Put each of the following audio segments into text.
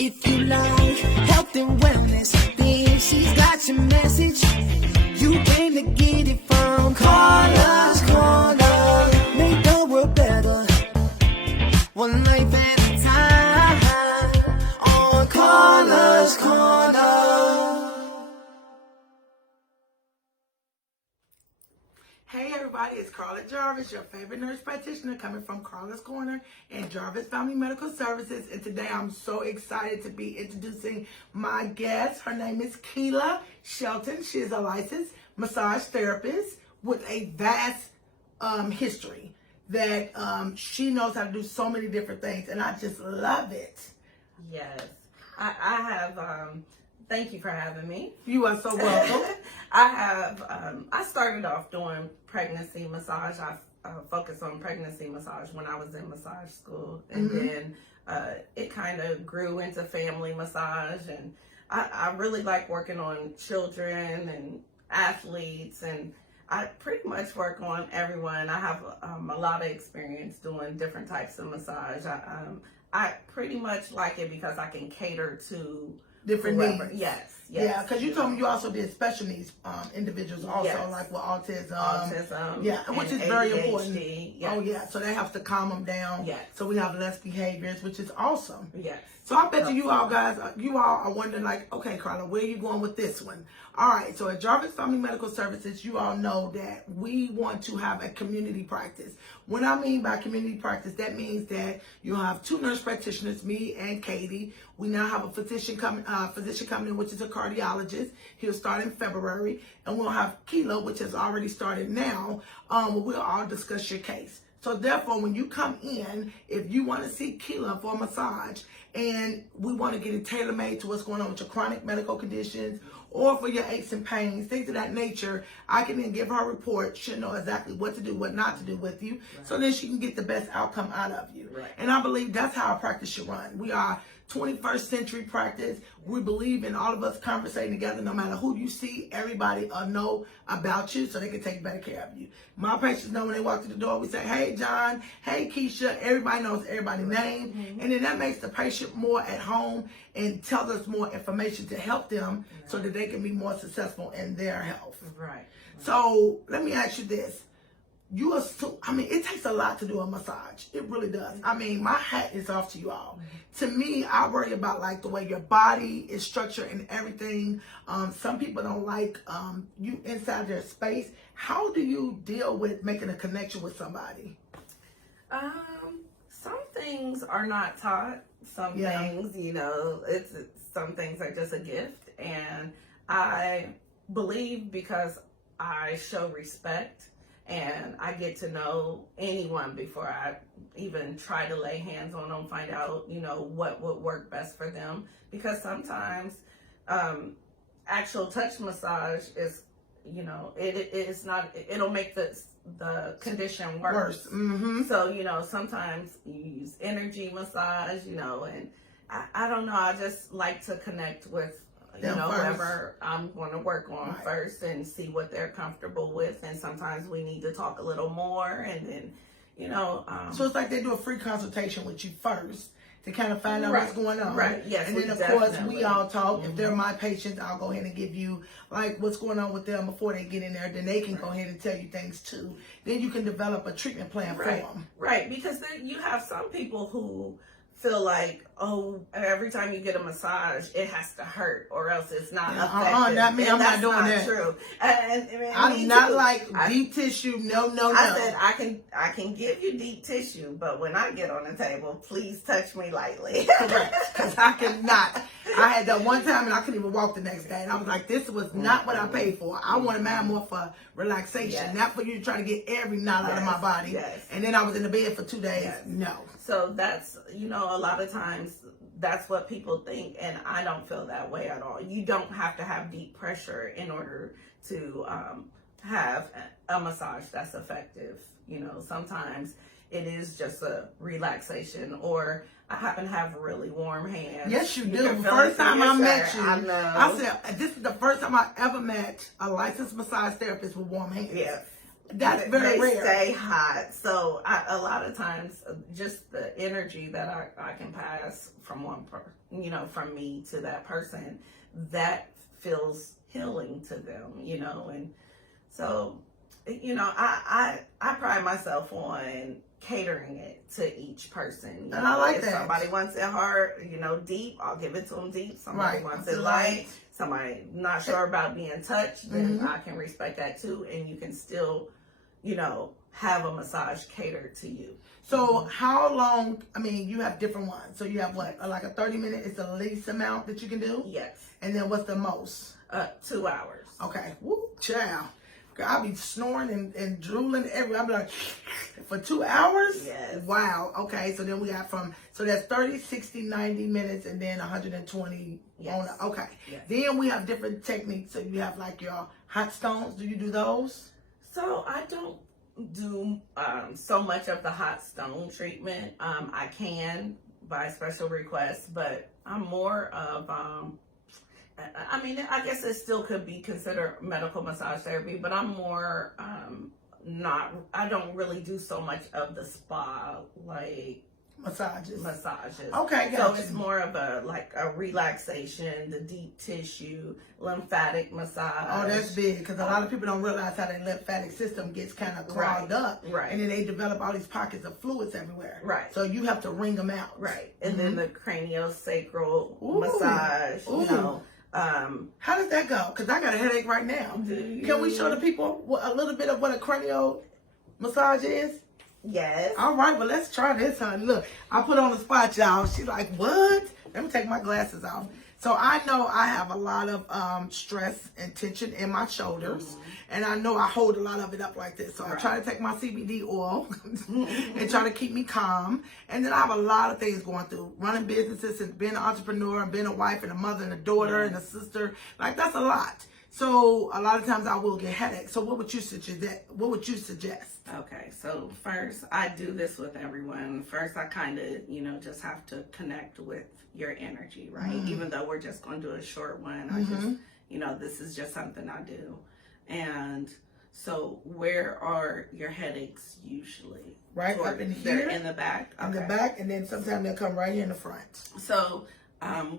If you like health and wellness, then she's got your message. You came to get it from Karla's Korner. Make the world better, one life at a time. On Karla's Korner. Hey everybody, it's Karla Jarvis, your favorite nurse practitioner coming from Karla's Korner and Jarvis Family Medical Services. And today I'm so excited to be introducing my guest. Her name is Kila Shelton. She is a licensed massage therapist with a vast history that she knows how to do so many different things, and I just love it. Yes, I have. Thank you for having me. You are so welcome. I started off doing pregnancy massage. I focused on pregnancy massage when I was in massage school, and then it kind of grew into family massage. And I really like working on children and athletes, and I pretty much work on everyone. I have a lot of experience doing different types of massage. I pretty much like it because I can cater to Different whoever. needs. Yes. Yeah, because you told me you also did special needs individuals also, Yes. like with autism. Yeah, which is and very ADHD, important. yes. Oh, yeah, so that helps to calm them down. Yes. So we have less behaviors, which is awesome. Yes. So I bet you all guys, you all are wondering like, okay, Karla, where are you going with this one? All right, so at Jarvis Family Medical Services, you all know that we want to have a community practice. What I mean by community practice, that means that you'll have two nurse practitioners, me and Katie. We now have a physician coming in, which is a cardiologist. He'll start in February. And we'll have Kila, which has already started now. We'll all discuss your case. So therefore, when you come in, if you want to see Kila for a massage, and we want to get it tailor-made to what's going on with your chronic medical conditions or for your aches and pains, things of that nature, I can then give her a report. She'll know exactly what to do, what not to do with you, so then she can get the best outcome out of you. Right. And I believe that's how our practice should run. We are 21st century practice. We believe in all of us conversating together. No matter who you see, everybody know about you so they can take better care of you. My patients know when they walk through the door, we say, hey, John, hey, Keisha. Everybody knows everybody's name. And then that makes the patient more at home and tells us more information to help them so that they can be more successful in their health. Right. So let me ask you this. It takes a lot to do a massage. It really does. I mean, my hat is off to you all. To me, I worry about like the way your body is structured and everything. Some people don't like you inside their space. How do you deal with making a connection with somebody? Some things are not taught. Some things, some things are just a gift. And I believe because I show respect and I get to know anyone before I even try to lay hands on them, find out, what would work best for them. Because sometimes actual touch massage is, it's not, it'll make the condition worse. Mm-hmm. So, sometimes you use energy massage, and I don't know, I just like to connect with whoever I'm going to work on first and see what they're comfortable with. And sometimes we need to talk a little more, and then, so it's like they do a free consultation with you first to kind of find out what's going on. Right, yes. And then, of course, we all talk. If they're my patients, I'll go ahead and give you, like, what's going on with them before they get in there. Then they can go ahead and tell you things, too. Then you can develop a treatment plan for them. Right, because then you have some people who feel like, oh, every time you get a massage, it has to hurt, or else it's not effective. Not me. I'm not doing that. True. I'm not like deep tissue. No. I said I can give you deep tissue, but when I get on the table, please touch me lightly. Correct, because I cannot. I had that one time and I couldn't even walk the next day, and I was like, this was not what I paid for. I wanted mine more for relaxation, not for you to try to get every knot out of my body. Yes. And then I was in the bed for 2 days. Yes. No. So that's, a lot of times that's what people think, and I don't feel that way at all. You don't have to have deep pressure in order to have a massage that's effective. Sometimes it is just a relaxation, or I happen to have really warm hands. Yes, you do. The first time I met you, I know. I said, this is the first time I ever met a licensed massage therapist with warm hands. Yes. That's very they rare. stay hot. So a lot of times, just the energy that I can pass from from me to that person, that feels healing to them, and so, I pride myself on catering it to each person. And I like if that. somebody wants it hard, deep, I'll give it to them deep. Somebody wants it light. Somebody not sure about being touched, then I can respect that too. And you can still, have a massage catered to you. So how long, you have different ones. So you have what, like a 30-minute is the least amount that you can do? Yes. And then what's the most? 2 hours. Okay. Woo, child. Girl, I'll be snoring and drooling everywhere. I'll be like, for 2 hours? Yes. Wow. Okay. So then we got so that's 30, 60, 90 minutes and then 120. Yes. Okay. Yes. Then we have different techniques. So you have like your hot stones. Do you do those? So I don't do so much of the hot stone treatment. I can by special request, but I'm more of I guess it still could be considered medical massage therapy, but I'm more I don't really do so much of the spa like Massages. Okay, gotcha. So it's more of a relaxation, the deep tissue, lymphatic massage. Oh, that's big, because a lot of people don't realize how their lymphatic system gets kind of clogged up. Right. And then they develop all these pockets of fluids everywhere. Right. So you have to wring them out. Right. And then the craniosacral massage, how does that go? Because I got a headache right now. Can we show the people a little bit of what a cranial massage is? Yes. All right, well, let's try this, honey. Look, I put on the spot, y'all. She's like, what? Let me take my glasses off. So I know I have a lot of stress and tension in my shoulders. And I know I hold a lot of it up like this. So I try to take my CBD oil and try to keep me calm. And then I have a lot of things going through. Running businesses and being an entrepreneur and being a wife and a mother and a daughter and a sister. Like, that's a lot. So a lot of times I will get headaches. So what would you suggest? Okay, so first, I do this with everyone. First, I kind of, just have to connect with your energy, right? Even though we're just going to do a short one, I just, this is just something I do. And so where are your headaches usually? Right up in here? They're in the back? In the back, and then sometimes they'll come right here in the front. So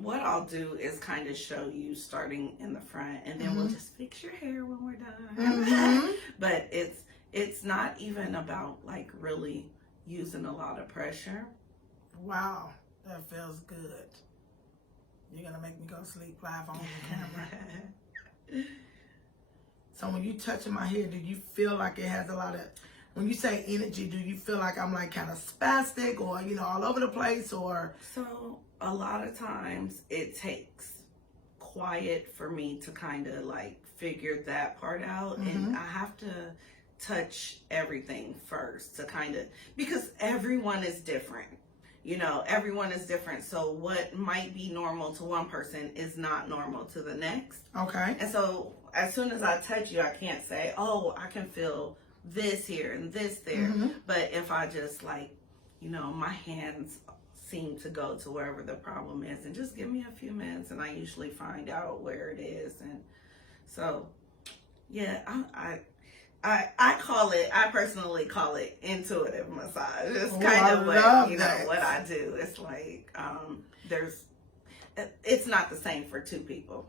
what I'll do is kind of show you starting in the front, and then we'll just fix your hair when we're done. But it's not even about like really using a lot of pressure. Wow, that feels good. You're gonna make me go sleep live on the camera. So when you touching my hair, do you feel like it has a lot of, when you say energy, do you feel like I'm like kind of spastic or, all over the place or? So a lot of times it takes quiet for me to kind of like figure that part out. And I have to touch everything first to kind of, because everyone is different. Everyone is different. So what might be normal to one person is not normal to the next. Okay. And so as soon as I touch you, I can't say, oh, I can feel this here and this there. But if I just like, my hands seem to go to wherever the problem is, and just give me a few minutes and I usually find out where it is. And so, yeah, I personally call it intuitive massage. It's kind of what I do. It's like, it's not the same for two people.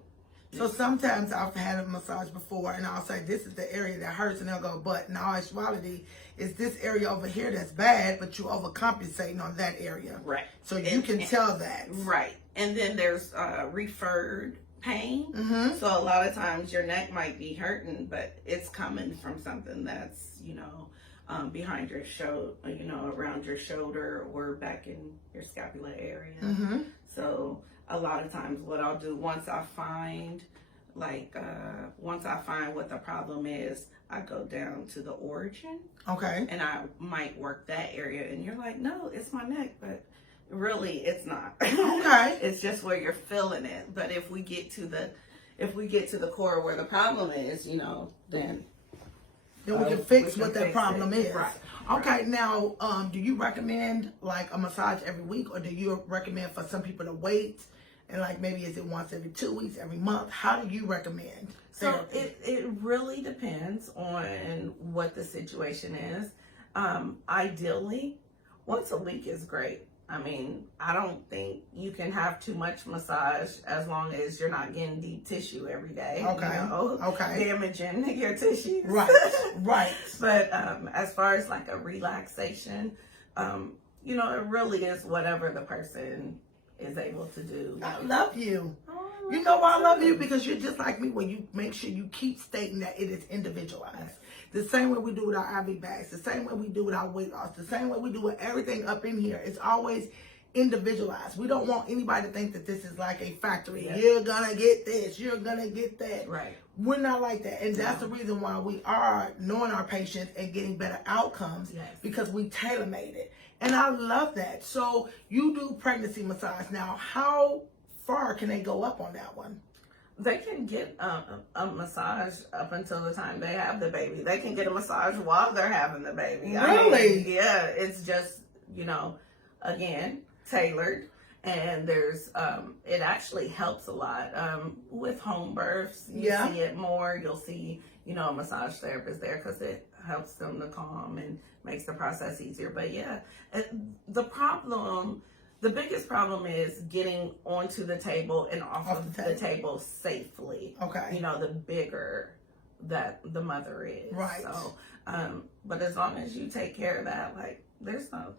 So sometimes I've had a massage before and I'll say, this is the area that hurts, and they'll go, but in all actuality, it's this area over here that's bad, but you overcompensating on that area. Right. So you can tell that. Right. And then there's referred pain. So a lot of times your neck might be hurting, but it's coming from something that's, behind your shoulder, around your shoulder or back in your scapula area. So a lot of times what I'll do once I find what the problem is, I go down to the origin. Okay. And I might work that area, and you're like, no, it's my neck, but really it's not. Okay. It's just where you're feeling it. But if we get to the core where the problem is, then we can fix what that problem is. Right. Okay. Now, do you recommend like a massage every week, or do you recommend for some people to wait And like maybe is it once every 2 weeks, every month? How do you recommend? So therapy? it really depends on what the situation is. Ideally, once a week is great. I mean, I don't think you can have too much massage as long as you're not getting deep tissue every day. Okay. You know, Okay. damaging your tissues. Right. Right. But as far as like a relaxation, you know, it really is whatever the person is able to do. I love you. Oh, You know why I love you? Because you're just like me when you make sure you keep stating that it is individualized. The same way we do with our IV bags, the same way we do with our weight loss, the same way we do with everything up in here. It's always individualized. We don't want anybody to think that this is like a factory. Yeah. You're gonna get this, you're gonna get that. Right. We're not like that. And that's the reason why we are knowing our patients and getting better outcomes, Yes. because we tailor-made it. And I love that. So you do pregnancy massage. Now, how far can they go up on that one? They can get a massage up until the time they have the baby. They can get a massage while they're having the baby. Really? Yeah, it's just, you know, again, tailored. And there's, it actually helps a lot with home births. You see it more. You'll see, you know, a massage therapist there because it helps them to calm and makes the process easier. But yeah, the biggest problem is getting onto the table and off of the table safely. Okay. You know, the bigger that the mother is. Right. So, but as long as you take care of that, like,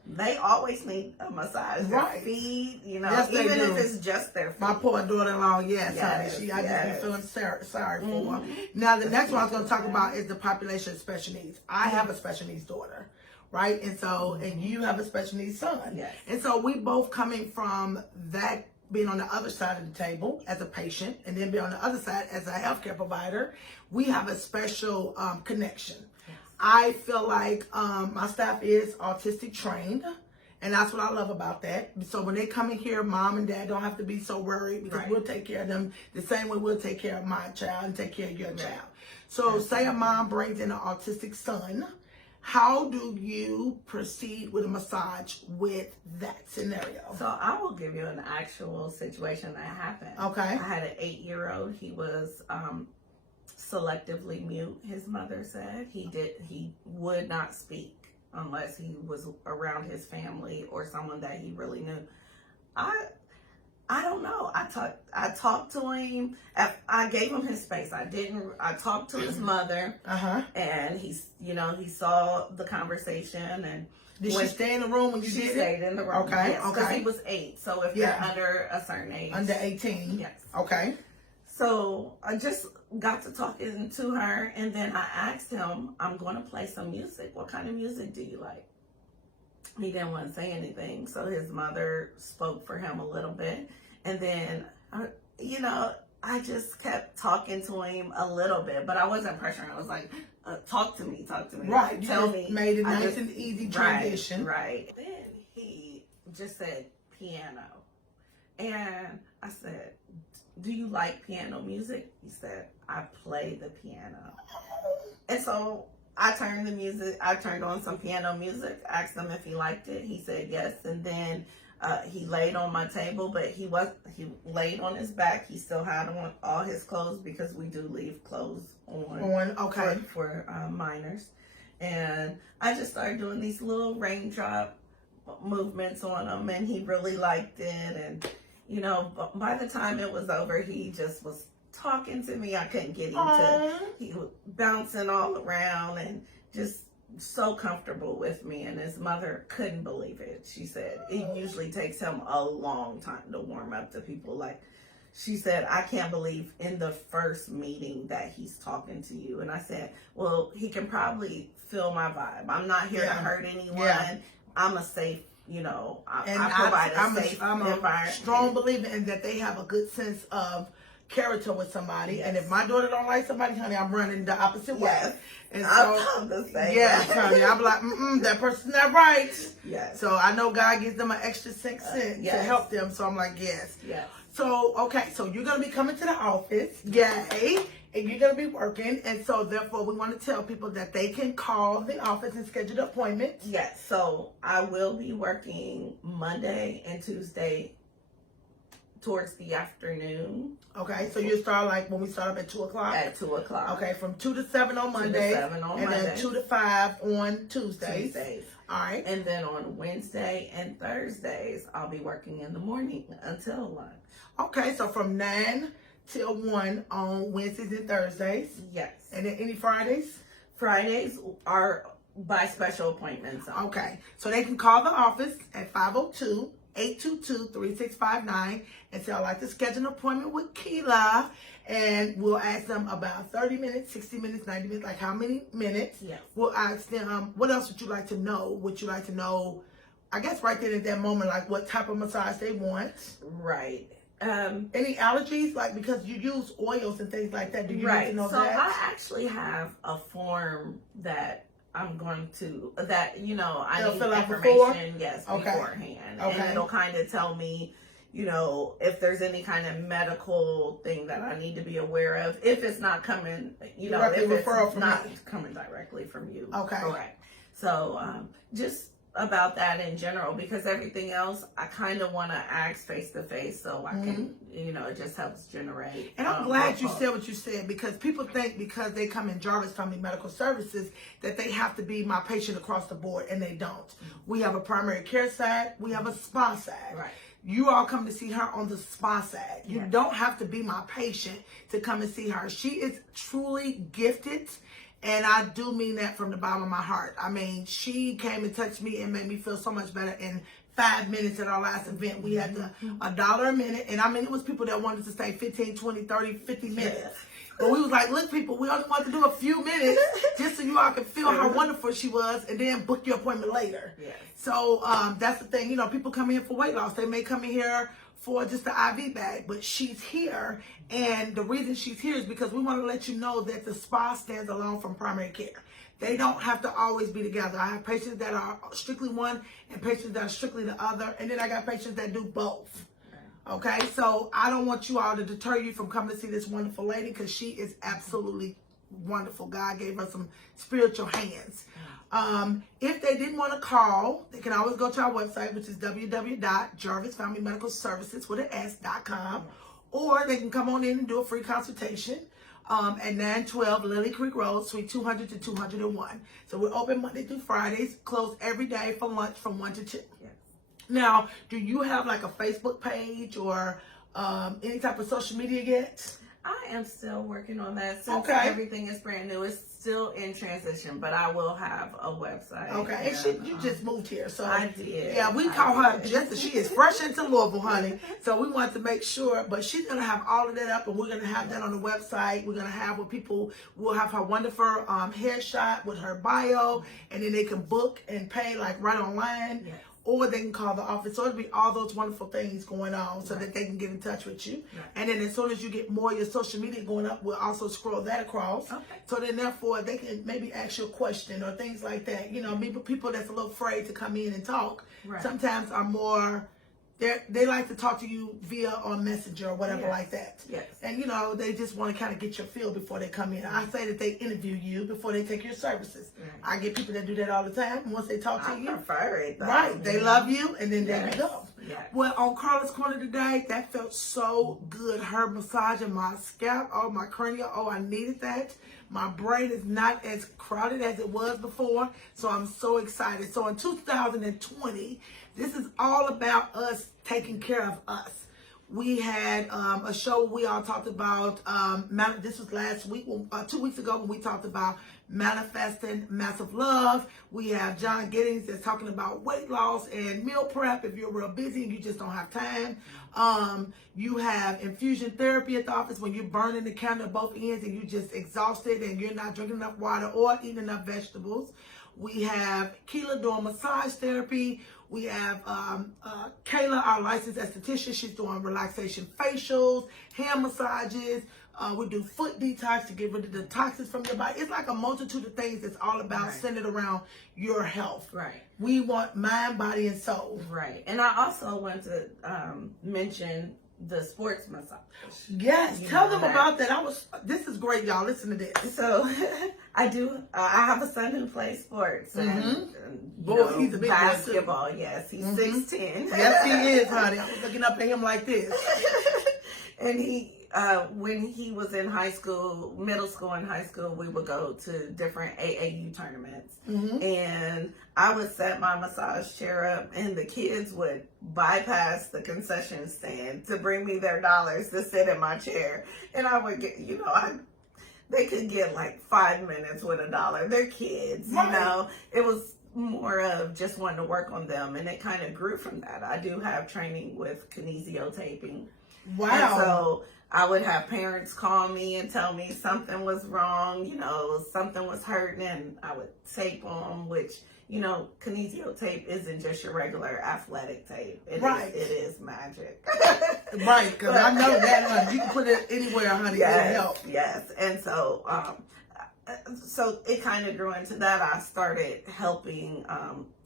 they always need a massage. Their Right. feet, you know, Yes, they even do. if it's just their feet. My poor daughter-in-law, yes, Yes, honey. I just be feeling sorry for her. Mhm. Now, the next one I was going to talk about is the population of special needs. I have a special needs daughter, right? And so, and you have a special needs son. Yes. And so we both coming from that, being on the other side of the table as a patient, and then being on the other side as a healthcare provider, we have a special connection. I feel like my staff is autistic trained, and that's what I love about that. So when they come in here, mom and dad don't have to be so worried, because we'll take care of them the same way we'll take care of my child and take care of your child. So say a mom brings in an autistic son, how do you proceed with a massage with that scenario? So I will give you an actual situation that happened. Okay. I had an 8-year-old. He was selectively mute, his mother said. He would not speak unless he was around his family or someone that he really knew. I don't know. I talked to him. I gave him his space. I talked to his mother, and he saw the conversation. And did she stay in the room when you did it? She stayed in the room. Okay, yes, because okay. he was 8. So if they're under a certain age, under 18, yes. Okay. So I just got to talking to her, and then I asked him, I'm going to play some music. What kind of music do you like? He didn't want to say anything, so his mother spoke for him a little bit. And then, I just kept talking to him a little bit, but I wasn't pressuring. I was like, talk to me. Right. Tell you me. Made it nice and easy transition. Right. Then he just said piano. And I said, do you like piano music? He said, I play the piano. And so I turned on some piano music, asked him if he liked it. He said yes. And then he laid on my table, but he laid on his back. He still had on all his clothes, because we do leave clothes on Okay. for minors. And I just started doing these little raindrop movements on him, and he really liked it. And by the time it was over, he just was talking to me. I couldn't get him he was bouncing all around and just so comfortable with me. And his mother couldn't believe it. She said it usually takes him a long time to warm up to people. Like, she said, I can't believe in the first meeting that he's talking to you. And I said, well, he can probably feel my vibe. I'm not here to hurt anyone. Yeah. I'm a safe, I provide a safe I'm environment. a strong believer in that they have a good sense of character with somebody. Yes. And if my daughter don't like somebody, honey, I'm running the opposite Yes. way. And I'm the same. yes, honey, I'm like, that person's not right. Yes. So I know God gives them an extra 6 cents to yes. help them. So I'm like, yes. Yes. So, okay, so you're going to be coming to the office, yay, and you're going to be working. And so, therefore, we want to tell people that they can call the office and schedule an appointment. Yes, so I will be working Monday and Tuesday towards the afternoon. Okay, so you start like when we start up at 2:00? At 2:00. Okay, from 2 to 7 on Mondays. 7 on and Mondays. then 2 to 5 on Tuesdays. All right. And then on Wednesday and Thursdays, I'll be working in the morning until lunch. Okay, so from 9 till 1 on Wednesdays and Thursdays. Yes. And then any Fridays? Fridays are by special appointments. Okay, so they can call the office at 502-822-3659 and say, I'd like to schedule an appointment with Kila. And we'll ask them about 30 minutes, 60 minutes, 90 minutes, like how many minutes. Yes. We'll ask them, what else would you like to know? Would you like to know, I guess right then at that moment, like what type of massage they want? Right. Any allergies? Like because you use oils and things like that. Do you need to know so that? I actually have a form that I'm going to, that, you know, I They'll need fill out information, before? Okay. beforehand. Okay. And it'll kind of tell me, you know, if there's any kind of medical thing that I need to be aware of, if it's not coming, you know, Directly if referral it's from not me. coming directly from you. Okay. Correct. So just about that in general, because everything else I kind of want to ask face to face, so I can, you know, it just helps generate. And I'm glad you said what you said, because people think because they come in Jarvis Family Medical Services that they have to be my patient across the board, and they don't. We have a primary care side, we have a spa side. Right. You all come to see her on the spa side. You Yes. don't have to be my patient to come and see her. She is truly gifted. And I do mean that from the bottom of my heart. I mean, she came and touched me and made me feel so much better in 5 minutes at our last event. We had $1 a minute. And I mean, it was people that wanted to stay 15, 20, 30, 50 minutes. Yes. But we was like, look, people, we only want to do a few minutes just so you all can feel how wonderful she was and then book your appointment later. Yes. So that's the thing. You know, people come in for weight loss. They may come in here for just the IV bag, but she's here, and the reason she's here is because we want to let you know that the spa stands alone from primary care. They don't have to always be together. I have patients that are strictly one and patients that are strictly the other, and then I got patients that do both. Okay, so I don't want you all to deter you from coming to see this wonderful lady, because she is absolutely wonderful. God gave her some spiritual hands. If they didn't want to call, they can always go to our website, which is www.jarvisfamilymedicalservices.com, or they can come on in and do a free consultation at 912 Lily Creek Road, Suite 200 to 201. So we're open Monday through Fridays, closed every day for lunch from 1 to 2. Yes. Now, do you have like a Facebook page or any type of social media yet? I am still working on that. Since Okay. everything is brand new, it's still in transition, but I will have a website. Okay, and you just moved here, so I did. Yeah, we call her just she is fresh into Louisville, honey. So we want to make sure, but she's gonna have all of that up, and we're gonna have that on the website. We're gonna have where people will have her wonderful headshot with her bio, and then they can book and pay like right online. Yes. Or they can call the office. So it'll be all those wonderful things going on so that they can get in touch with you. Right. And then as soon as you get more of your social media going up, we'll also scroll that across. Okay. So then therefore they can maybe ask you a question or things like that. You know, maybe people that's a little afraid to come in and talk Right. sometimes are more, they like to talk to you via on Messenger or whatever Yes. like that. Yes. And you know, they just want to kind of get your feel before they come in. I say that they interview you before they take your services. Right. I get people that do that all the time. And once they talk to I you, prefer it, though. right, they love you, and then there Yes. you go. Yes. Well, on Karla's Corner today, that felt so good. Her massaging my scalp, oh, my cranial, oh, I needed that. My brain is not as crowded as it was before, so I'm so excited. So in 2020, this is all about us taking care of us. We had a show we all talked about, this was last week, 2 weeks ago, when we talked about manifesting massive love. We have John Giddings that's talking about weight loss and meal prep if you're real busy and you just don't have time. You have infusion therapy at the office when you're burning the candle at both ends and you're just exhausted and you're not drinking enough water or eating enough vegetables. We have Kila doing massage therapy. We have Kila, our licensed esthetician. She's doing relaxation facials, hand massages. We do foot detox to get rid of the toxins from your body. It's like a multitude of things that's all about Right. centered around your health. Right. We want mind, body, and soul. Right. And I also want to mention the sports massage. Yes, You tell know them that. about that. This is great, y'all. Listen to this. So I do. I have a son who plays sports. And, Boy, he's a big boy, too. basketball. Yes, he's 6'10". Yes, he is, honey. I was looking up at him like this. And he, when he was in high school, middle school and high school, we would go to different AAU tournaments. And I would set my massage chair up, and the kids would bypass the concession stand to bring me their dollars to sit in my chair. And I would get, they could get like 5 minutes with $1. They're kids, you know. It was more of just wanting to work on them, and it kind of grew from that. I do have training with kinesiotaping. Wow. And so I would have parents call me and tell me something was wrong, something was hurting, and I would tape them, which, kinesio tape isn't just your regular athletic tape. It is magic. Right, because I know that, honey. You can put it anywhere, honey. It'll help. Yes. And so, so it kind of grew into that. I started helping,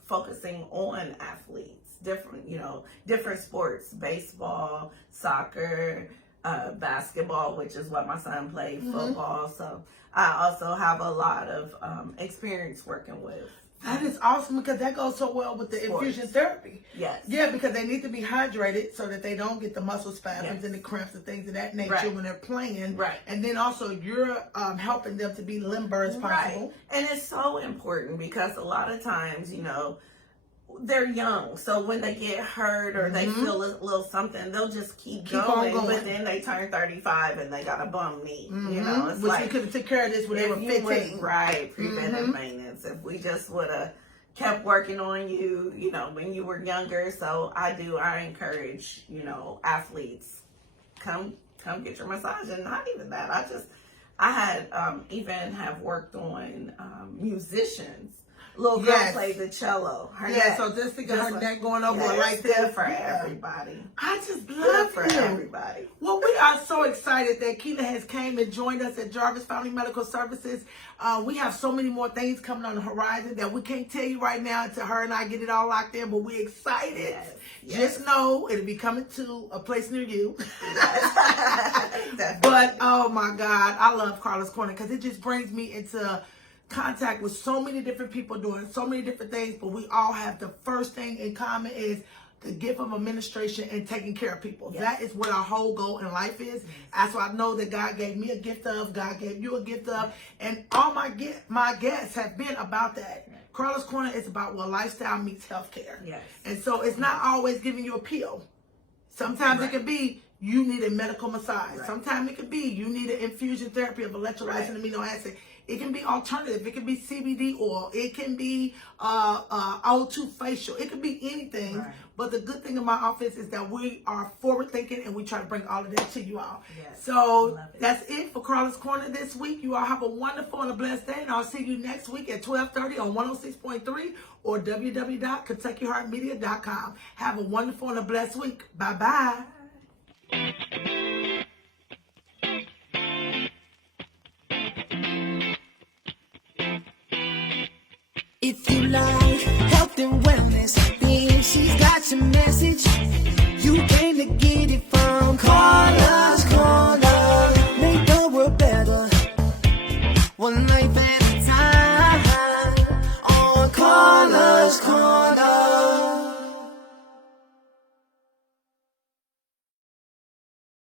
focusing on athletes, different sports, baseball, soccer, basketball, which is what my son played, football. So I also have a lot of experience working with. That is awesome, because that goes so well with the infusion therapy. Yes. Yeah, because they need to be hydrated so that they don't get the muscle spasms and the cramps and things of that nature when they're playing. Right. And then also you're helping them to be limber as possible. Right. And it's so important, because a lot of times, they're young, so when they get hurt or they feel a little something, they'll just keep going. But then they turn 35 and they got a bum knee. It's which like, we could have took care of this when they were 15. Preventive maintenance. If we just would have kept working on you, when you were younger. So I encourage, athletes, come get your massage. And not even that, I had even have worked on musicians. Little girl played the cello. So just think of her neck going over like that. For everybody. I just love for you. everybody. Well, we are so excited that Kila has came and joined us at Jarvis Family Medical Services. We have so many more things coming on the horizon that we can't tell you right now until her and I get it all locked in, but we're excited. Yes. Just know it'll be coming to a place near you. Definitely. But, oh my God, I love Karla's Korner, because it just brings me into contact with so many different people doing so many different things, but we all have the first thing in common is the gift of administration and taking care of people. That is what our whole goal in life is. That's what I know that God gave me a gift of, God gave you a gift of, and all my guests have been about that. Karla's Korner is about what lifestyle meets healthcare. And so it's not always giving you a pill. Sometimes it could be you need a medical massage. Sometimes it could be you need an infusion therapy of electrolytes and amino acid. It can be alternative. It can be CBD oil. It can be O2 facial. It can be anything. But the good thing in my office is that we are forward thinking, and we try to bring all of that to you all. So that's it for Karla's Korner this week. You all have a wonderful and a blessed day, and I'll see you next week at 12:30 on 106.3 or www.KentuckyHeartMedia.com. Have a wonderful and a blessed week. Bye-bye. If you like health and wellness, then she's got your message. You came to get it from Karla's Korner. Make the world better, one life at a time. On Karla's Korner.